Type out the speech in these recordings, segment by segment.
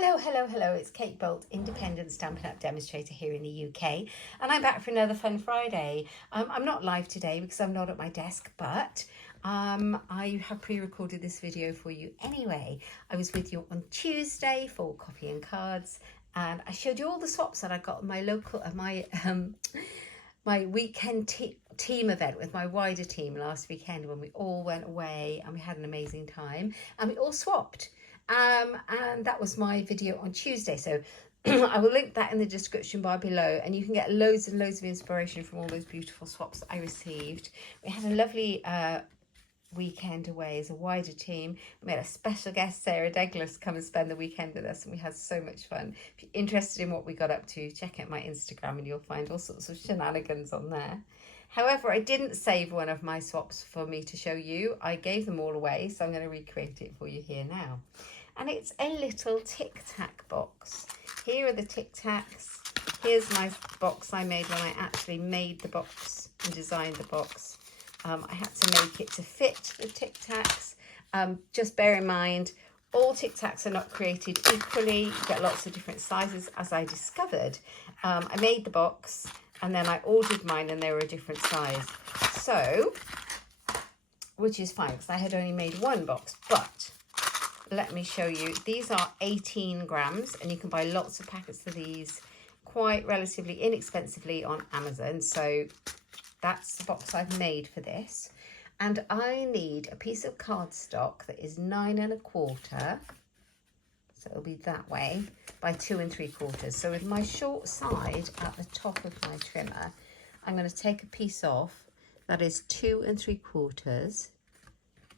Hello, it's Kate Bolt, independent Stampin' Up! Demonstrator here in the UK, and I'm back for another Fun Friday. I'm not live today because I'm not at my desk, but I have pre-recorded this video for you anyway. I was with you on Tuesday for Coffee and Cards, and I showed you all the swaps that I got at my local, my weekend team event with my wider team last weekend when we all went away and we had an amazing time and we all swapped. And that was my video on Tuesday. So I will link that in the description bar below, and you can get loads and loads of inspiration from all those beautiful swaps that I received. We had a lovely weekend away as a wider team. We had a special guest, Sarah Douglas, come and spend the weekend with us, and we had so much fun. If you're interested in what we got up to, check out my Instagram and you'll find all sorts of shenanigans on there. However, I didn't save one of my swaps for me to show you. I gave them all away, so I'm going to recreate it for you here now. And it's a little Tic Tac box. Here are the Tic Tacs. Here's my box I made when I actually made the box and designed the box. I had to make it to fit the Tic Tacs. Just bear in mind, all Tic Tacs are not created equally. You get lots of different sizes, as I discovered. I made the box and then I ordered mine and they were a different size. So, which is fine because I had only made one box, but let me show you. These are 18 grams and you can buy lots of packets of these quite relatively inexpensively on Amazon. So that's the box I've made for this. And I need a piece of cardstock that is 9 1/4. So it'll be that way by 2 3/4. So with my short side at the top of my trimmer, I'm going to take a piece off that is 2 3/4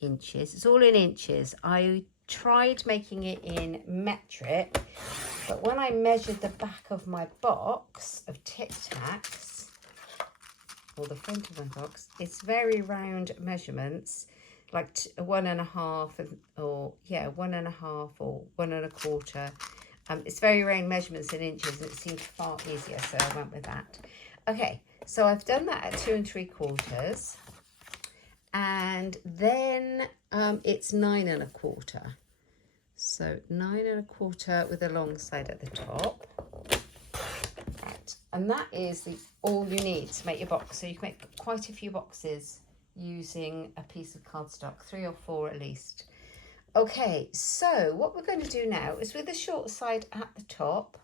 inches. It's all in inches. I tried making it in metric, but when I measured the back of my box of Tic Tacs, or the front of my box, it's very round measurements, like 1 1/2 or 1 1/2 or 1 1/4. It's very round measurements in inches, and it seemed far easier, so I went with that. Okay, so I've done that at 2 3/4. And then it's 9 1/4. So 9 1/4 with a long side at the top. Right, and that is all you need to make your box. So you can make quite a few boxes using a piece of cardstock, 3 or 4 at least. Okay, so what we're going to do now is with the short side at the top,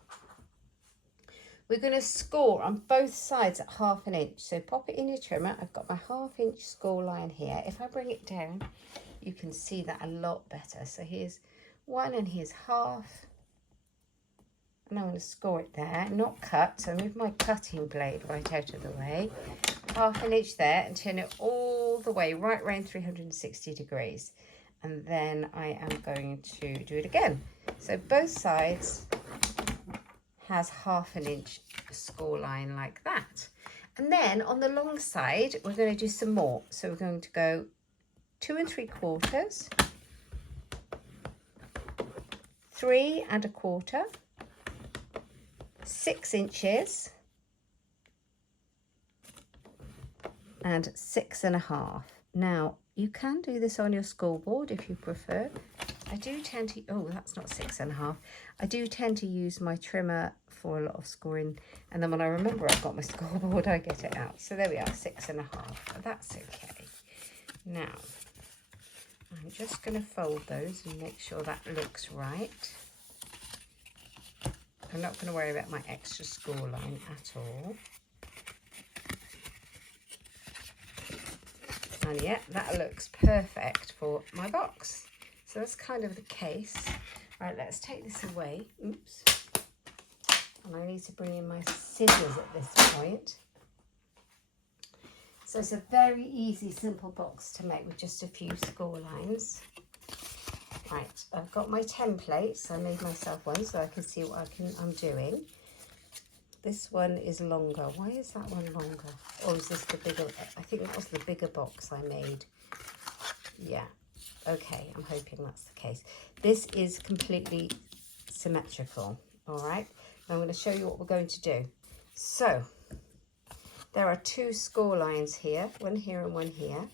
we're going to score on both sides at 1/2 inch. So pop it in your trimmer. I've got my 1/2 inch score line here. If I bring it down, you can see that a lot better. So here's 1 and here's 1/2. And I'm going to score it there, not cut. So move my cutting blade right out of the way. 1/2 inch there and turn it all the way right around 360 degrees. And then I am going to do it again. So both sides has 1/2 inch score line like that. And then on the long side, we're going to do some more. So we're going to go 2 3/4, 3 1/4, 6 inches, and 6 1/2. Now, you can do this on your scoreboard if you prefer. I do tend to, oh, that's not 6 1/2. I do tend to use my trimmer for a lot of scoring. And then when I remember I've got my scoreboard, I get it out. So there we are, 6 1/2. That's okay. Now, I'm just going to fold those and make sure that looks right. I'm not going to worry about my extra score line at all. And yeah, that looks perfect for my box. So that's kind of the case. Right, let's take this away. Oops. And I need to bring in my scissors at this point. So it's a very easy, simple box to make with just a few score lines. Right, I've got my templates. I made myself one so I can see what I'm doing. This one is longer. Why is that one longer? Or is this the bigger? I think that was the bigger box I made. Yeah. Okay, I'm hoping that's the case. This is completely symmetrical. All right. I'm going to show you what we're going to do. So there are 2 score lines here, one here and one here.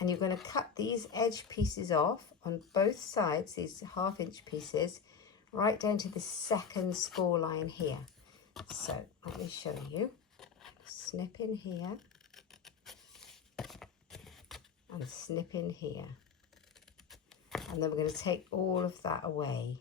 And you're going to cut these edge pieces off on both sides, these 1/2 inch pieces, right down to the second score line here. So let me show you. Snip in here and snip in here. And then we're going to take all of that away.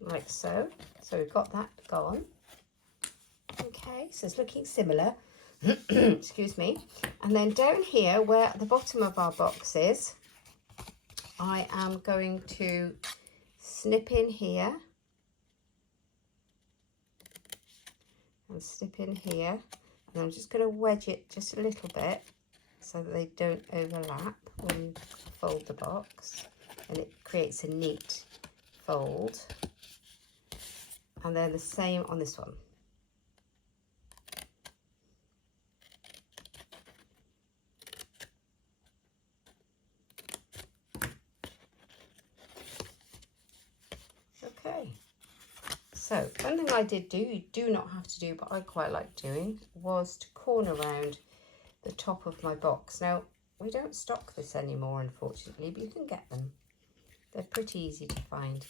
Like so. So we've got that gone. Okay, so it's looking similar. Excuse me. And then down here where at the bottom of our box is, I am going to snip in here and snip in here, and I'm just going to wedge it just a little bit so that they don't overlap when you fold the box, and it creates a neat fold. And then the same on this one. Okay, so one thing I did do, you do not have to do, but I quite like doing, was to corner round the top of my box. Now, we don't stock this anymore, unfortunately, but you can get them. They're pretty easy to find.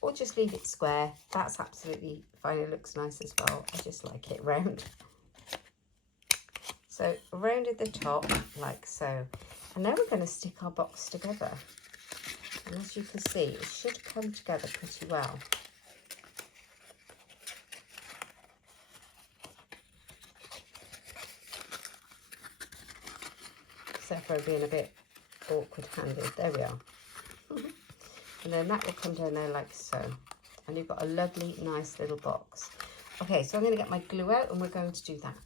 Or just leave it square. That's absolutely fine. It looks nice as well. I just like it round. So rounded the top like so. And now we're going to stick our box together. And as you can see, it should come together pretty well. Except for being a bit awkward-handed. There we are. And then that will come down there like so. And you've got a lovely, nice little box. Okay, so I'm going to get my glue out and we're going to do that.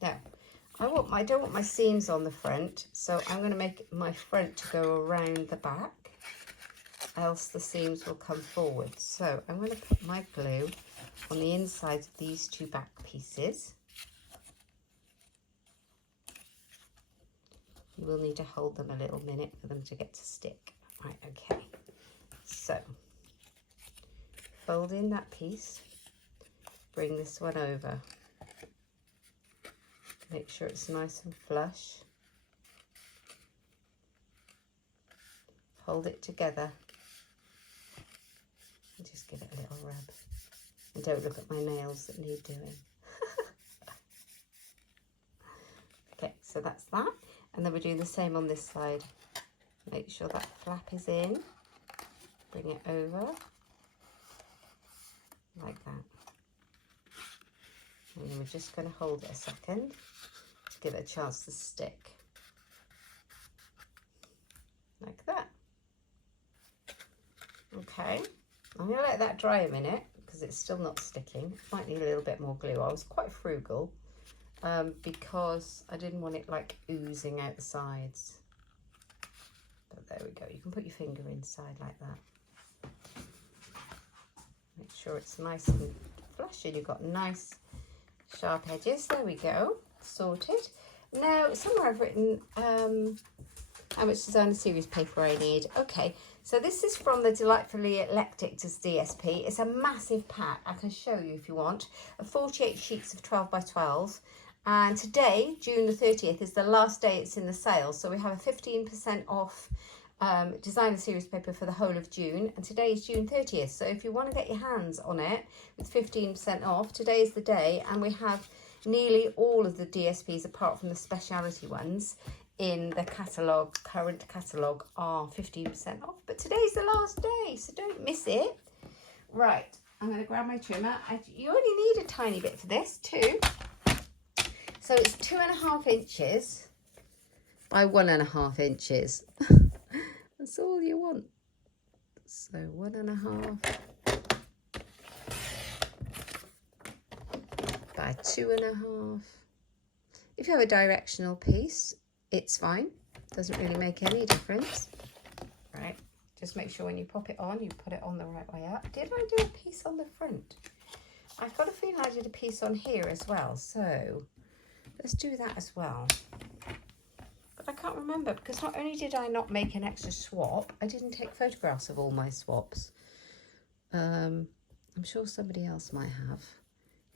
Now, I don't want my seams on the front, so I'm going to make my front to go around the back, else the seams will come forward. So I'm going to put my glue on the inside of these two back pieces. You will need to hold them a little minute for them to get to stick. Right, okay. So, fold in that piece, bring this one over. Make sure it's nice and flush. Hold it together. And just give it a little rub. And don't look at my nails that need doing. Okay, so that's that. And then we're doing the same on this side. Make sure that flap is in. Bring it over. Like that. And then we're just going to hold it a second to give it a chance to stick. Like that. Okay. I'm going to let that dry a minute because it's still not sticking. It might need a little bit more glue. I was quite frugal. Because I didn't want it like oozing out the sides. But there we go. You can put your finger inside like that. Make sure it's nice and flush and you've got nice sharp edges. There we go. Sorted. Now, somewhere I've written how much designer series paper I need. Okay, so this is from the Delightfully Eclectic DSP. It's a massive pack. I can show you if you want. 48 sheets of 12 by 12. And today, June the 30th, is the last day it's in the sale. So we have a 15% off designer series paper for the whole of June. And today is June 30th. So if you want to get your hands on it with 15% off, today is the day. And we have nearly all of the DSPs, apart from the speciality ones, in the catalogue, current catalogue, are 15% off. But today's the last day, so don't miss it. Right, I'm going to grab my trimmer. You only need a tiny bit for this too. So it's 2.5 inches by 1.5 inches. That's all you want. So 1.5 by 2.5. If you have a directional piece, it's fine. Doesn't really make any difference. Right. Just make sure when you pop it on, you put it on the right way up. Did I do a piece on the front? I've got a feeling I did a piece on here as well. So let's do that as well. But I can't remember, because not only did I not make an extra swap, I didn't take photographs of all my swaps. I'm sure somebody else might have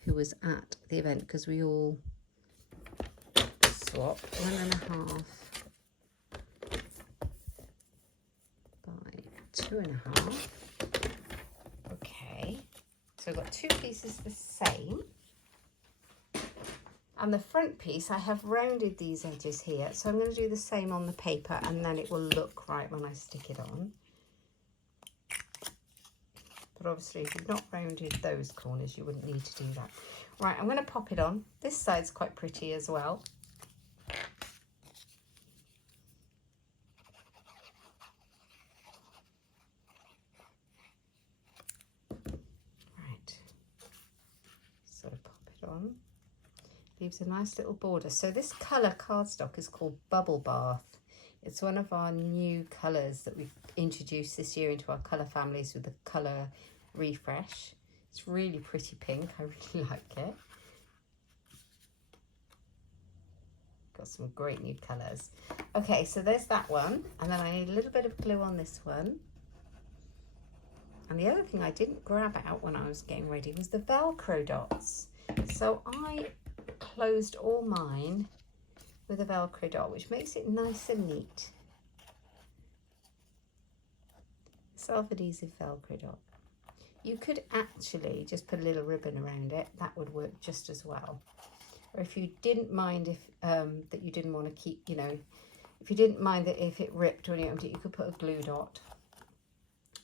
who was at the event, because we all swapped 1.5 by 2.5. Okay, so I've got 2 pieces the same. And the front piece, I have rounded these edges here. So I'm going to do the same on the paper, and then it will look right when I stick it on. But obviously, if you've not rounded those corners, you wouldn't need to do that. Right, I'm going to pop it on. This side's quite pretty as well. Right, so pop it on. Leaves a nice little border. So this colour cardstock is called Bubble Bath. It's one of our new colours that we've introduced this year into our colour families with the colour refresh. It's really pretty pink. I really like it. Got some great new colours. Okay, so there's that one. And then I need a little bit of glue on this one. And the other thing I didn't grab out when I was getting ready was the Velcro dots. So I closed all mine with a Velcro dot, which makes it nice and neat. Self-adhesive Velcro dot. You could actually just put a little ribbon around it. That would work just as well. Or if you didn't mind if that you didn't want to keep, you know, if you didn't mind that if it ripped when you opened it, you could put a glue dot.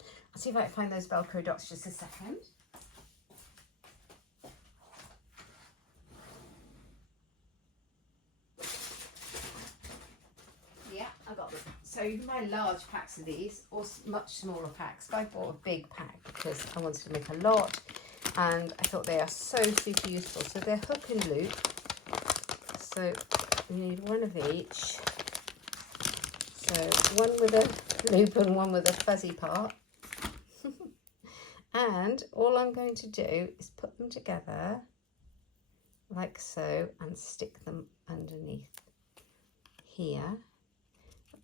I'll see if I can find those Velcro dots just a second. Yeah, I got them. So you can buy large packs of these or much smaller packs. I bought a big pack because I wanted to make a lot and I thought they are so super useful. So they're hook and loop. So you need one of each. So one with a loop and one with a fuzzy part. And all I'm going to do is put them together like so and stick them underneath here.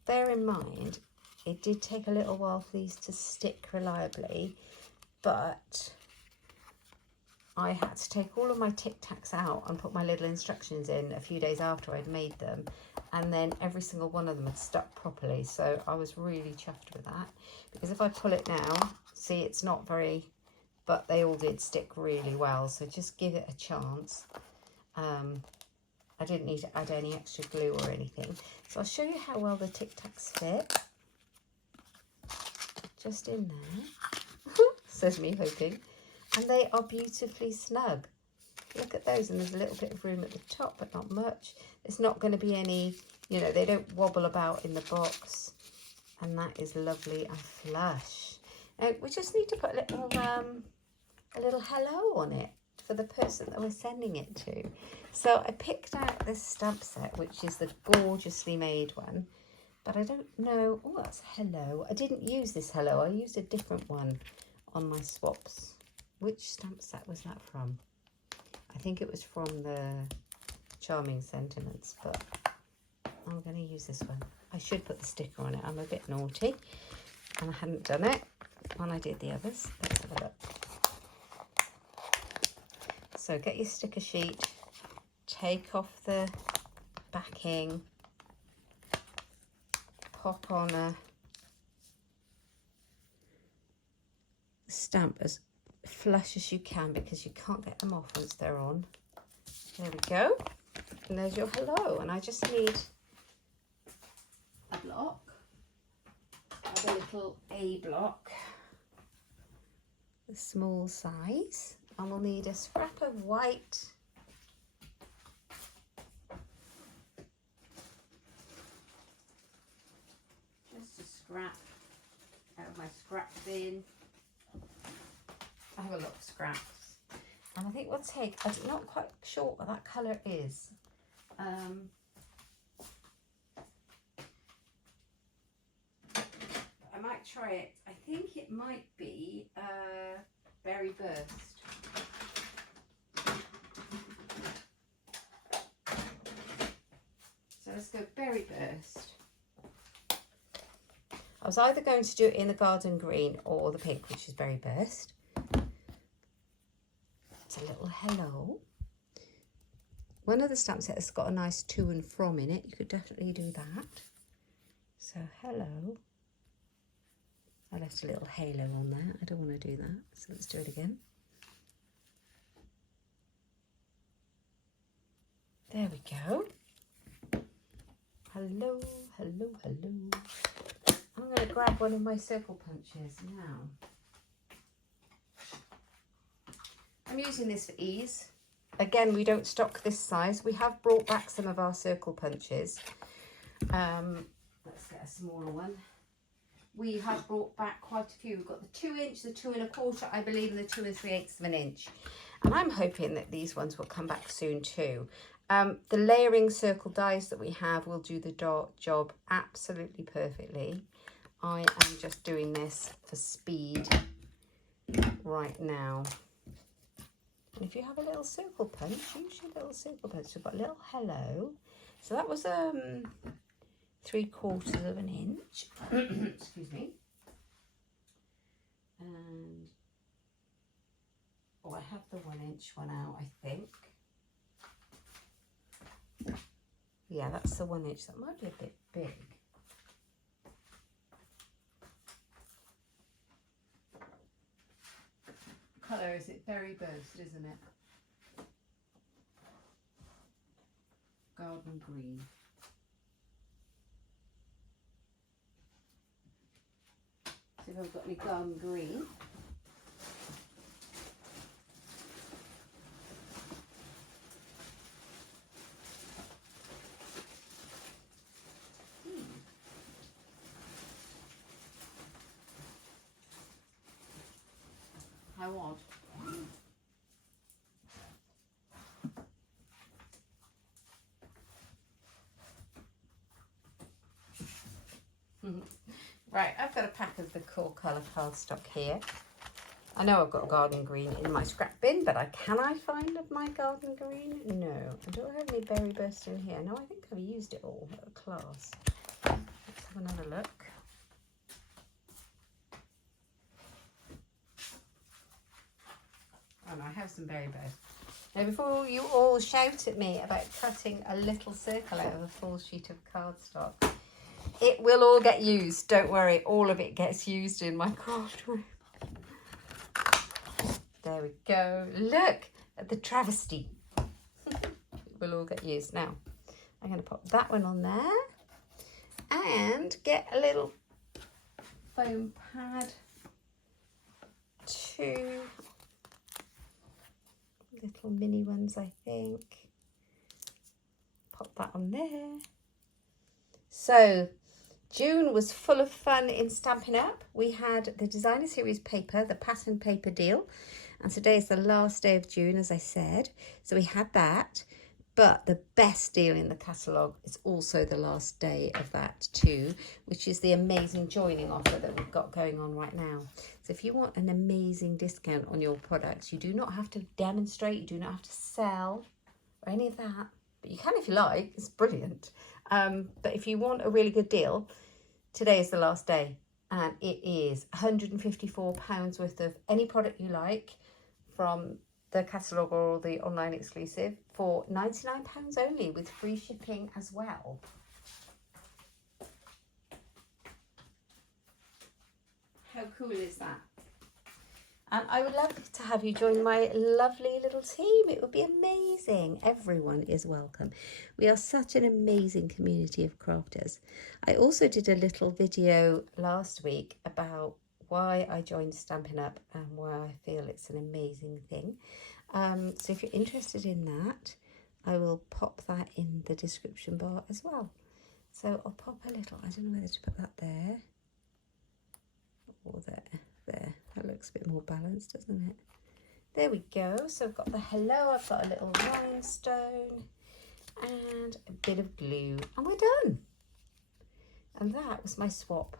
Bear in mind, it did take a little while for these to stick reliably, but I had to take all of my Tic Tacs out and put my little instructions in a few days after I'd made them, and then every single one of them had stuck properly. So I was really chuffed with that, because if I pull it now, see, it's not very, but they all did stick really well. So just give it a chance. I didn't need to add any extra glue or anything. So I'll show you how well the Tic Tacs fit. Just in there, says me hoping. And they are beautifully snug. Look at those, and there's a little bit of room at the top, but not much. It's not going to be any, you know, they don't wobble about in the box. And that is lovely and flush. Now, we just need to put a little hello on it for the person that we're sending it to. So I picked out this stamp set, which is the gorgeously made one. But I don't know. Oh, that's hello. I didn't use this hello. I used a different one on my swaps. Which stamp set was that from? I think it was from the Charming Sentiments, but I'm going to use this one. I should put the sticker on it. I'm a bit naughty and I hadn't done it when I did the others. Let's have a look. So get your sticker sheet, take off the backing, pop on a stamp as flush as you can, because you can't get them off once they're on. There we go. And there's your hello. And I just need a block, a little A block, the small size. And we'll need a scrap of white, just a scrap out of my scrap bin. I have a lot of scraps, and I think we'll take, I'm not quite sure what that colour is. I might try it. I think it might be Berry Burst. go Berry Burst. I was either going to do it in the garden green or the pink, which is Berry Burst. It's a little hello. One of the stamp sets has got a nice to and from in it. You could definitely do that. So hello. I left a little halo on there. I don't want to do that. So let's do it again. There we go. Hello, hello, hello. I'm going to grab one of my circle punches now. I'm using this for ease. Again, we don't stock this size. We have brought back some of our circle punches. Let's get a smaller one. We have brought back quite a few. We've got the 2 inch, the 2 1/4, I believe, and the 2 3/8 of an inch. And I'm hoping that these ones will come back soon too. The layering circle dies that we have will do the job absolutely perfectly. I am just doing this for speed right now. And if you have a little circle punch, use your little circle punch. So we've got a little hello. So that was 3/4 of an inch. Excuse me. And I have the 1 inch one out, I think. Yeah, that's the 1 inch. That might be a bit big. Colour is it Berry Burst, isn't it? Garden green. See if I've got any garden green. How odd. Right, I've got a pack of the Core Colour cardstock here. I know I've got garden green in my scrap bin, but can I find my garden green? No. I don't have any Berry Burst in here. No, I think I've used it all at a class. Let's have another look. And I have some Berry Burst. Now, before you all shout at me about cutting a little circle out of a full sheet of cardstock, it will all get used. Don't worry, all of it gets used in my craft room. There we go. Look at the travesty. It will all get used. Now, I'm going to pop that one on there and get a little foam pad. 2 little mini ones, I think. Pop that on there. So June was full of fun in Stampin' Up. We had the Designer Series paper, the pattern paper deal, and today is the last day of June, as I said. So we had that, but the best deal in the catalogue is also the last day of that too, which is the amazing joining offer that we've got going on right now. So if you want an amazing discount on your products, you do not have to demonstrate, you do not have to sell or any of that, but you can if you like. It's brilliant. But if you want a really good deal, today is the last day, and it is £154 worth of any product you like from the catalogue or the online exclusive for £99 only, with free shipping as well. How cool is that? And I would love to have you join my lovely little team. It would be amazing. Everyone is welcome. We are such an amazing community of crafters. I also did a little video last week about why I joined Stampin' Up and why I feel it's an amazing thing. So if you're interested in that, I will pop that in the description bar as well. So I'll pop a little, I don't know whether to put that there or there. There, that looks a bit more balanced, doesn't it? There we go. So I've got the hello, I've got a little rhinestone and a bit of glue, and we're done. And that was my swap.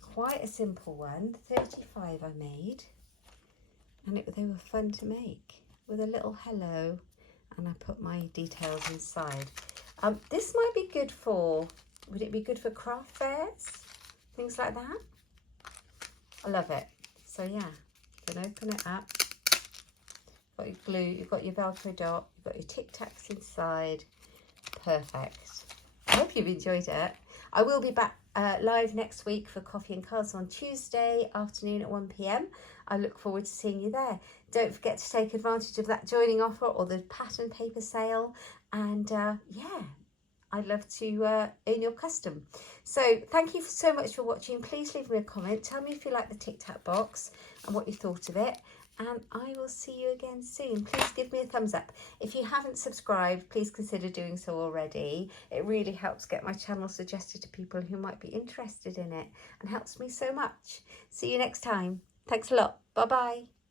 Quite a simple one, 35 I made, and they were fun to make with a little hello, and I put my details inside. This might be good for, would it be good for craft fairs? Things like that. I love it. So yeah, you can open it up. Got your glue, you've got your Velcro dot, you've got your Tic Tacs inside. Perfect. I hope you've enjoyed it. I will be back live next week for Coffee and Cards on Tuesday afternoon at 1 p.m. I look forward to seeing you there. Don't forget to take advantage of that joining offer or the pattern paper sale. And yeah, I'd love to earn your custom. So thank you so much for watching. Please leave me a comment. Tell me if you like the Tic Tac box and what you thought of it. And I will see you again soon. Please give me a thumbs up. If you haven't subscribed, please consider doing so already. It really helps get my channel suggested to people who might be interested in it and helps me so much. See you next time. Thanks a lot. Bye-bye.